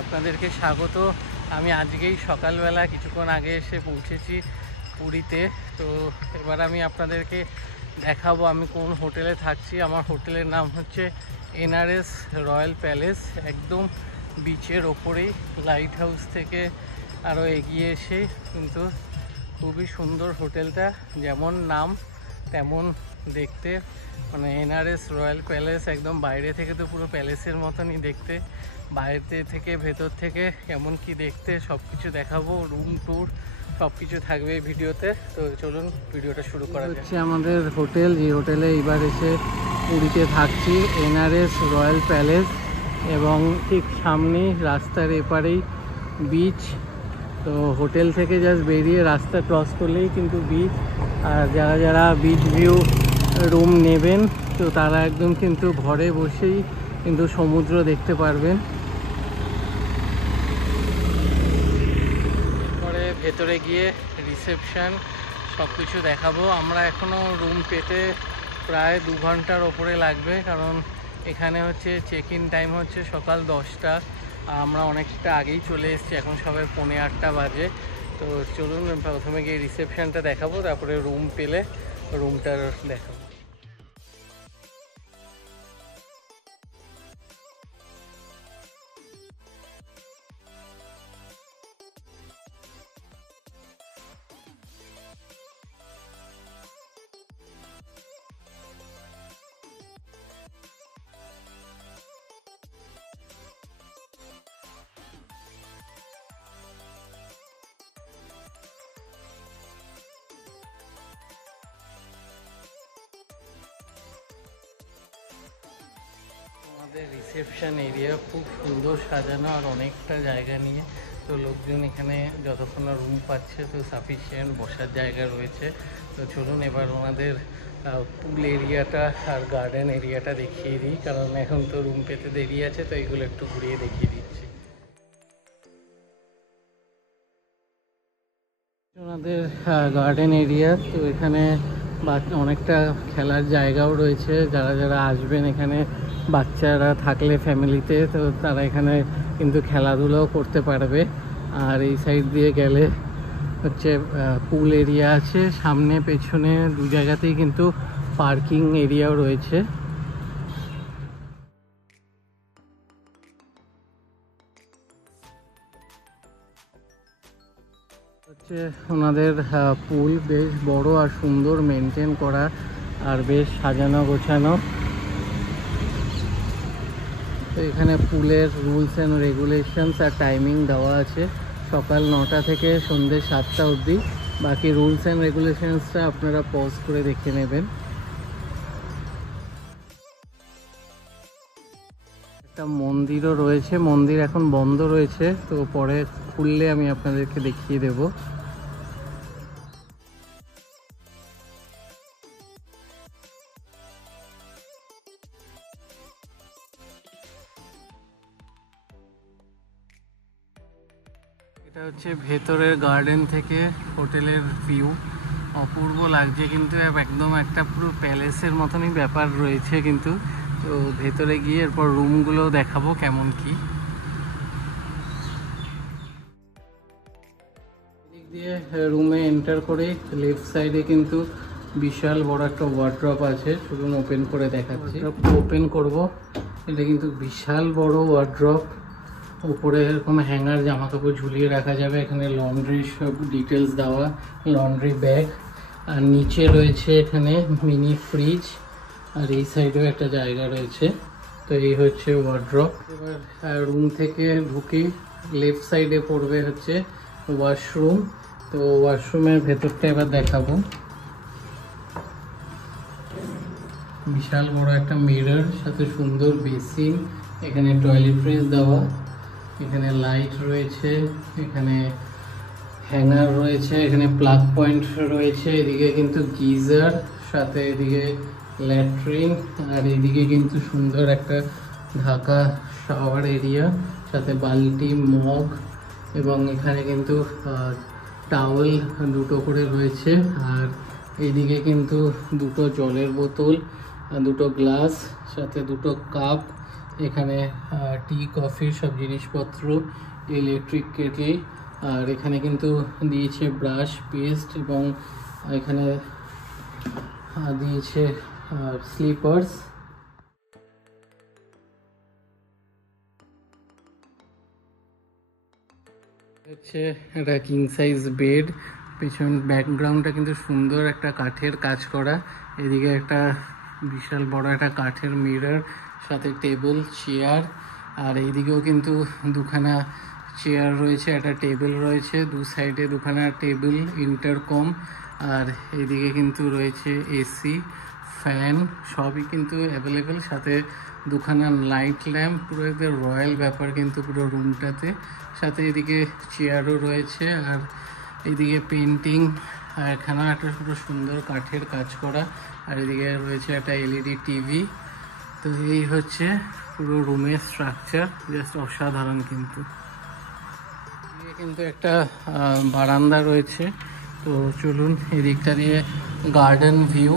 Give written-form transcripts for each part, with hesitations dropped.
আপনাদেরকে স্বাগত। আমি আজকেই সকালবেলা কিছুক্ষণ আগে এসে পৌঁছেছি পুরীতে। তো এবার আমি আপনাদেরকে দেখাবো আমি কোন হোটেলে থাকছি। আমার হোটেলের নাম হচ্ছে এনআরএস রয়্যাল প্যালেস, একদম বিচের ওপরেই, লাইট হাউস থেকে আরও এগিয়ে এসে কিন্তু খুবই সুন্দর হোটেলটা, যেমন নাম তেমন দেখতে। মানে এনআরএস রয়্যাল প্যালেস, একদম বাইরে থেকে তো পুরো প্যালেসের মতনই দেখতে, বাইরে থেকে ভেতর থেকে কেমন কি দেখতে সব কিছু দেখাবো। রুম ট্যুর সব কিছু থাকবে এই ভিডিওতে। তো চলুন ভিডিওটা শুরু করা হচ্ছে। আমাদের হোটেল, যে হোটেলে এবার এসে পুরীতে থাকছি, এনআরএস রয়্যাল প্যালেস, এবং ঠিক সামনেই রাস্তার এপারেই বিচ। তো হোটেল থেকে জাস্ট বেরিয়ে রাস্তা ক্রস করলেই কিন্তু বিচ। আর যারা যারা বিচ ভিউ রুম নেবেন তো তারা একদম কিন্তু ঘরে বসেই কিন্তু সমুদ্র দেখতে পারবেন। পরে ভেতরে গিয়ে রিসেপশন সব কিছু দেখাবো। আমরা এখনও রুম পেতে প্রায় 2 ঘন্টার ওপরে লাগবে, কারণ এখানে হচ্ছে চেক ইন টাইম হচ্ছে সকাল 10টা। আমরা অনেকটা আগেই চলে এসেছি, এখন সবাই 7:45 বাজে। তো চলুন প্রথমে গিয়ে রিসেপশনটা দেখাবো, তারপরে রুম পেলে রুমটার দেখাবো। আমাদের রিসেপশন এরিয়া খুব সুন্দর সাজানো, আর অনেকটা জায়গা নিয়ে। তো লোকজন এখানে যতক্ষণ না রুম পাচ্ছে তো সাফিসিয়েন্ট বসার জায়গা রয়েছে। তো চলুন এবার ওনাদের পুল এরিয়াটা আর গার্ডেন এরিয়াটা দেখিয়ে দিই, কারণ এখন তো রুম পেতে দেরি আছে, তো এইগুলো একটু ঘুরিয়ে দেখিয়ে দিচ্ছি। ওনাদের গার্ডেন এরিয়া, তো এখানে অনেকটা খেলার জায়গাও রয়েছে। যারা যারা আসবেন এখানে, বাচ্চারা থাকলে ফ্যামিলিতে, তো তারা এখানে কিন্তু খেলাধুলাও করতে পারবে। আর এই সাইড দিয়ে গেলে হচ্ছে পুল এরিয়া আছে, সামনে পেছনে 2 জায়গাতেই কিন্তু পার্কিং এরিয়াও রয়েছে। হচ্ছে ওনাদের পুল বেশ বড় আর সুন্দর মেনটেন করা, আর বেশ সাজানো গোছানো। তো এখানে পুলের রুলস অ্যান্ড রেগুলেশনস আর টাইমিং দেওয়া আছে, সকাল 9টা থেকে সন্ধ্যে 7টা অবধি। বাকি রুলস অ্যান্ড রেগুলেশনসটা আপনারা পজ করে দেখে নেবেন। একটা মন্দিরও রয়েছে, মন্দির এখন বন্ধ রয়েছে, তো পরে খুললে আমি আপনাদেরকে দেখিয়ে দেবো। এটা হচ্ছে ভেতরের গার্ডেন থেকে হোটেলের ভিউ, অপূর্ব লাগছে কিন্তু, একদম একটা পুরো প্যালেসের মতনই ব্যাপার রয়েছে কিন্তু। তো ভেতরে গিয়ে এরপর রুমগুলো দেখাবো কেমন কি। এদিক দিয়ে রুমে এন্টার করে লেফট সাইডে কিন্তু বিশাল বড় একটা ওয়ার্ড্রপ আছে, শুধু ওপেন করে দেখাচ্ছি। ওপেন করব, এটা কিন্তু বিশাল বড় ওয়ার্ড্রপ। উপরে এরকম হ্যাঙ্গার, জামা কাপড় ঝুলিয়ে রাখা যাবে। এখানে লন্ড্রি সব ডিটেলস দেওয়া, লন্ড্রি ব্যাগ। আর নিচে রয়েছে এখানে মিনি ফ্রিজ, আর এই সাইডেও একটা জায়গা রয়েছে। তো এই হচ্ছে ওয়ার্ড্রপ। এবার রুম থেকে ঢুকে লেফট সাইডে পড়বে হচ্ছে ওয়াশরুম। তো ওয়াশরুমের ভেতরটা এবার দেখাবো। বিশাল বড় একটা মিরর, সাথে সুন্দর বেসিন, এখানে টয়লেট্রিজ দেওয়া, এখানে লাইট রয়েছে, এখানে হ্যাঙ্গার রয়েছে, এখানে প্লাগ পয়েন্ট রয়েছে, এদিকে কিন্তু গিজার, সাথে এদিকে ল্যাট্রিন, আর এদিকে কিন্তু সুন্দর একটা ঢাকা শাওয়ার এরিয়া, সাথে বালতি, মগ, এবং এখানে কিন্তু টাওয়েল দুটো করে রয়েছে। আর এইদিকে কিন্তু দুটো জলের বোতল, দুটো গ্লাস, সাথে দুটো কাপ, এখানে টি কফির সব জিনিসপত্র, ইলেকট্রিক কেটলি, আর এখানে কিন্তু দিয়েছে ব্রাশ, পেস্ট, এবং এখানে দিয়েছে স্লিপার্স। হচ্ছে একটা কিং সাইজ বেড, পেছন ব্যাকগ্রাউন্ডটা কিন্তু সুন্দর একটা কাঠের কাজ করা। এদিকে একটা বিশাল বড় একটা কাঠের মিরর, সাথে টেবিল, চেয়ার, আর এইদিকেও কিন্তু দুখানা চেয়ার রয়েছে, একটা টেবিল রয়েছে, দু সাইডে দুখানা টেবিল, ইন্টারকম, আর এইদিকে কিন্তু রয়েছে এসি, ফ্যান, সবই কিন্তু অ্যাভেলেবেল, সাথে দুখানা লাইট ল্যাম্প, পুরো একদম রয়্যাল ব্যাপার কিন্তু পুরো রুমটাতে। সাথে এদিকে চেয়ারও রয়েছে, আর এদিকে পেন্টিং, আর এখানেও একটা পুরো সুন্দর কাঠের কাজ করা, আর এদিকে রয়েছে একটা এলইডি টিভি। তো এই হচ্ছে পুরো রুমের স্ট্রাকচার, জাস্ট অসাধারণ। কিন্তু একটা বারান্দা রয়েছে, তো চলুন এদিকটা দিয়ে গার্ডেন ভিউ।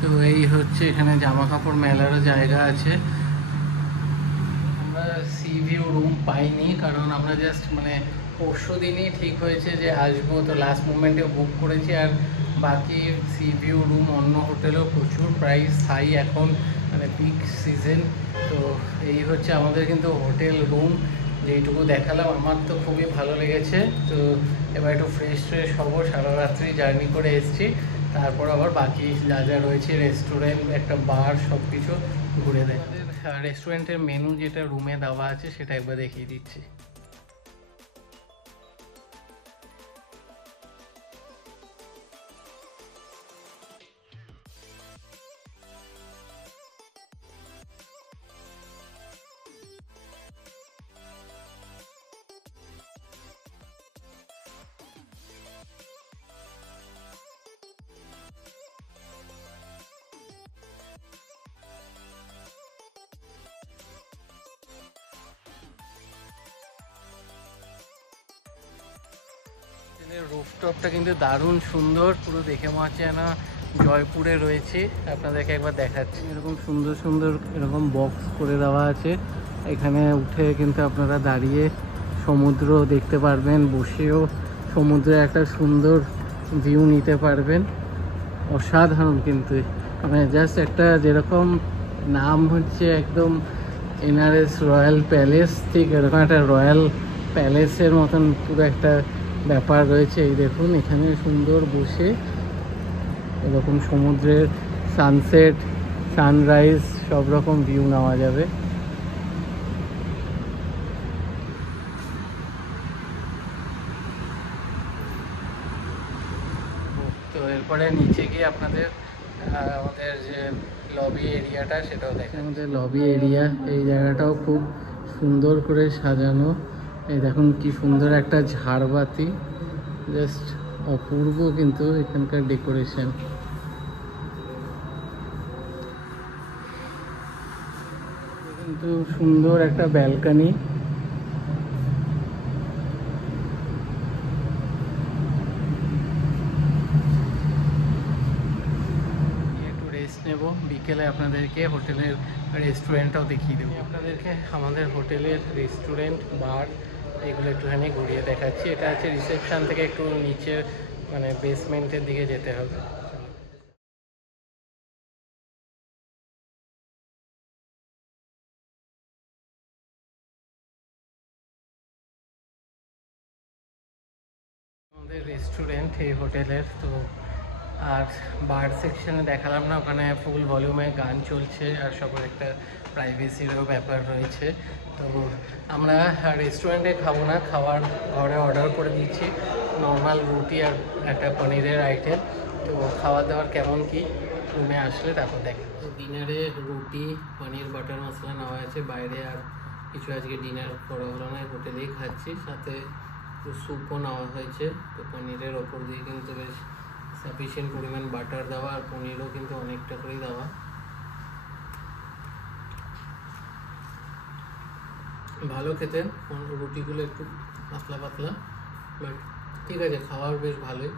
তো এই হচ্ছে, এখানে জামা কাপড় মেলারও জায়গা আছে। আমরা সি ভিউ রুম পাইনি, কারণ আমরা জাস্ট পরশু দিনই ঠিক হয়েছে যে আসবো, তো লাস্ট মোমেন্টে বুক করেছি। আর বাকি সি ভিউ রুম অন্য হোটেলেও প্রচুর প্রাইস হাই এখন, পিক সিজন। তো এই হচ্ছে আমাদের কিন্তু হোটেল রুম, যেইটুকু দেখালাম আমার তো খুবই ভালো লেগেছে। তো এবার একটু ফ্রেশ হবো, সারা রাত্রি জার্নি করে এসেছি, তারপর আবার বাকি যা যা রয়েছে, রেস্টুরেন্ট, একটা বার, সব কিছু ঘুরে দেয়। রেস্টুরেন্টের মেনু যেটা রুমে দেওয়া আছে সেটা একবার দেখিয়ে দিচ্ছি। রুফটপটা কিন্তু দারুণ সুন্দর, পুরো দেখে মনে হচ্ছে যেন জয়পুরে রয়েছে। আপনাদেরকে একবার দেখাচ্ছি, এরকম সুন্দর সুন্দর এরকম বক্স করে দেওয়া আছে। এখানে উঠে কিন্তু আপনারা দাঁড়িয়ে সমুদ্র দেখতে পারবেন, বসেও সমুদ্রের একটা সুন্দর ভিউ নিতে পারবেন। অসাধারণ কিন্তু, জাস্ট একটা যেরকম নাম হচ্ছে একদম এনআরএস রয়্যাল প্যালেস, ঠিক এরকম একটা রয়্যাল প্যালেসের মতন পুরো একটা ব্যাপার রয়েছে। এই দেখুন, এখানে সুন্দর বসে এরকম সমুদ্রের সানসেট, সানরাইজ, সব রকম ভিউ নেওয়া যাবে। তো এরপরে নিচে গিয়ে আপনাদের আমাদের যে লবি এরিয়াটা সেটাও দেখে। আমাদের লবি এরিয়া, এই জায়গাটাও খুব সুন্দর করে সাজানো। এই দেখুন কি সুন্দর একটা ঝাড়বাতি, জাস্ট অপূর্ব কিন্তু এখানকার ডেকোরেশন। কিন্তু সুন্দর একটা ব্যালকনি, একটু রেস্ট নেব, বিকেলে আপনাদেরকে হোটেলের রেস্টুরেন্টটাও দেখিয়ে দেবো। আপনাদেরকে আমাদের হোটেলের রেস্টুরেন্ট, বার, এগুলো একটুখানি ঘুরিয়ে দেখাচ্ছি। এটা হচ্ছে রিসেপশন থেকে একটু নিচে, বেসমেন্টের দিকে যেতে হবে। আমাদের রেস্টুরেন্ট এই হোটেলের, তো আর বার সেকশনে দেখালাম না, ওখানে ফুল ভলিউমে গান চলছে, আর সবার একটা প্রাইভেসিরও ব্যাপার রয়েছে। তো আমরা রেস্টুরেন্টে খাবো না, খাবার ঘরে অর্ডার করে দিচ্ছি, নর্মাল রুটি আর একটা পনিরের আইটেম। তো খাবার দাবার কেমন কি রুমে আসলে তারপর দেখে। তো ডিনারে রুটি, পনির, বাটার মশলা নেওয়া আছে, বাইরে আর কিছু আজকে ডিনার করা হলো না, হোটেলেই খাচ্ছি। সাথে একটু স্যুপও নেওয়া হয়েছে। তো পনিরের ওপর দিয়ে কিন্তু বেশ সাফিসিয়েন্ট পরিমাণ বাটার দেওয়া, আর পনিরও কিন্তু অনেকটা করেই দেওয়া। ভালো খেতে, রুটিগুলো একটু পাতলা পাতলা, বাট ঠিক আছে, খাওয়ার বেশ ভালোই।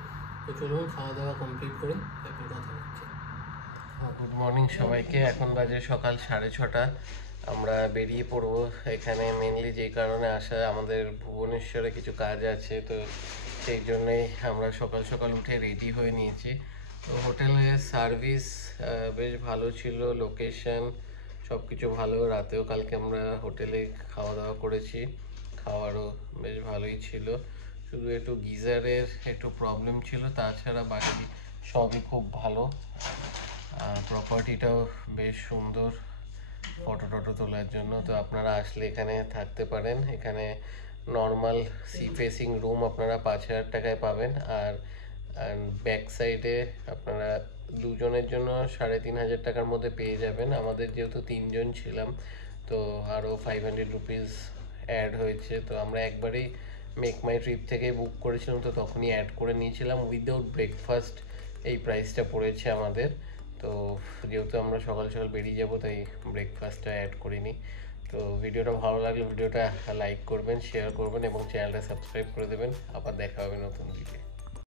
তো চলুন খাওয়া দাওয়া কমপ্লিট করে তারপর কথা হচ্ছে। গুড মর্নিং সবাইকে। এখন বাজে সকাল 6:30। আমরা বেরিয়ে পড়বো। এখানে মেনলি যে কারণে আসা, আমাদের ভুবনেশ্বরে কিছু কাজ আছে, তো সেই জন্যই আমরা সকাল সকাল উঠে রেডি হয়ে নিয়েছি। তো হোটেলের সার্ভিস বেশ ভালো ছিল, লোকেশন সব কিছু ভালো। রাতেও কালকে আমরা হোটেলে খাওয়া দাওয়া করেছি, খাওয়ারও বেশ ভালোই ছিল। শুধু একটু গিজারের একটু প্রবলেম ছিল, তাছাড়া বাকি সবই খুব ভালো। প্রপার্টিটাও বেশ সুন্দর ফটো টটো তোলার জন্য। তো আপনারা আসলে এখানে থাকতে পারেন। এখানে নর্মাল সি ফেসিং রুম আপনারা 5,000 টাকায় পাবেন, আর ব্যাক সাইডে আপনারা দুজনের জন্য 3,500 টাকার মধ্যে পেয়ে যাবেন। আমাদের যেহেতু 3 জন ছিলাম, তো আরও 500 রুপিস অ্যাড হয়েছে। তো আমরা একবারেই মেক মাই ট্রিপ থেকে বুক করেছিলাম, তো তখনই অ্যাড করে নিয়েছিলাম। উইদাউট ব্রেকফাস্ট এই প্রাইসটা পড়েছে আমাদের। তো যেহেতু আমরা সকাল সকাল বেরিয়ে যাব, তাই ব্রেকফাস্টটা অ্যাড করিনি। তো ভিডিওটা ভালো লাগলে ভিডিওটা লাইক করবেন, শেয়ার করবেন এবং চ্যানেলটা সাবস্ক্রাইব করে দেবেন। আবার দেখা হবে নতুন ভিডিও।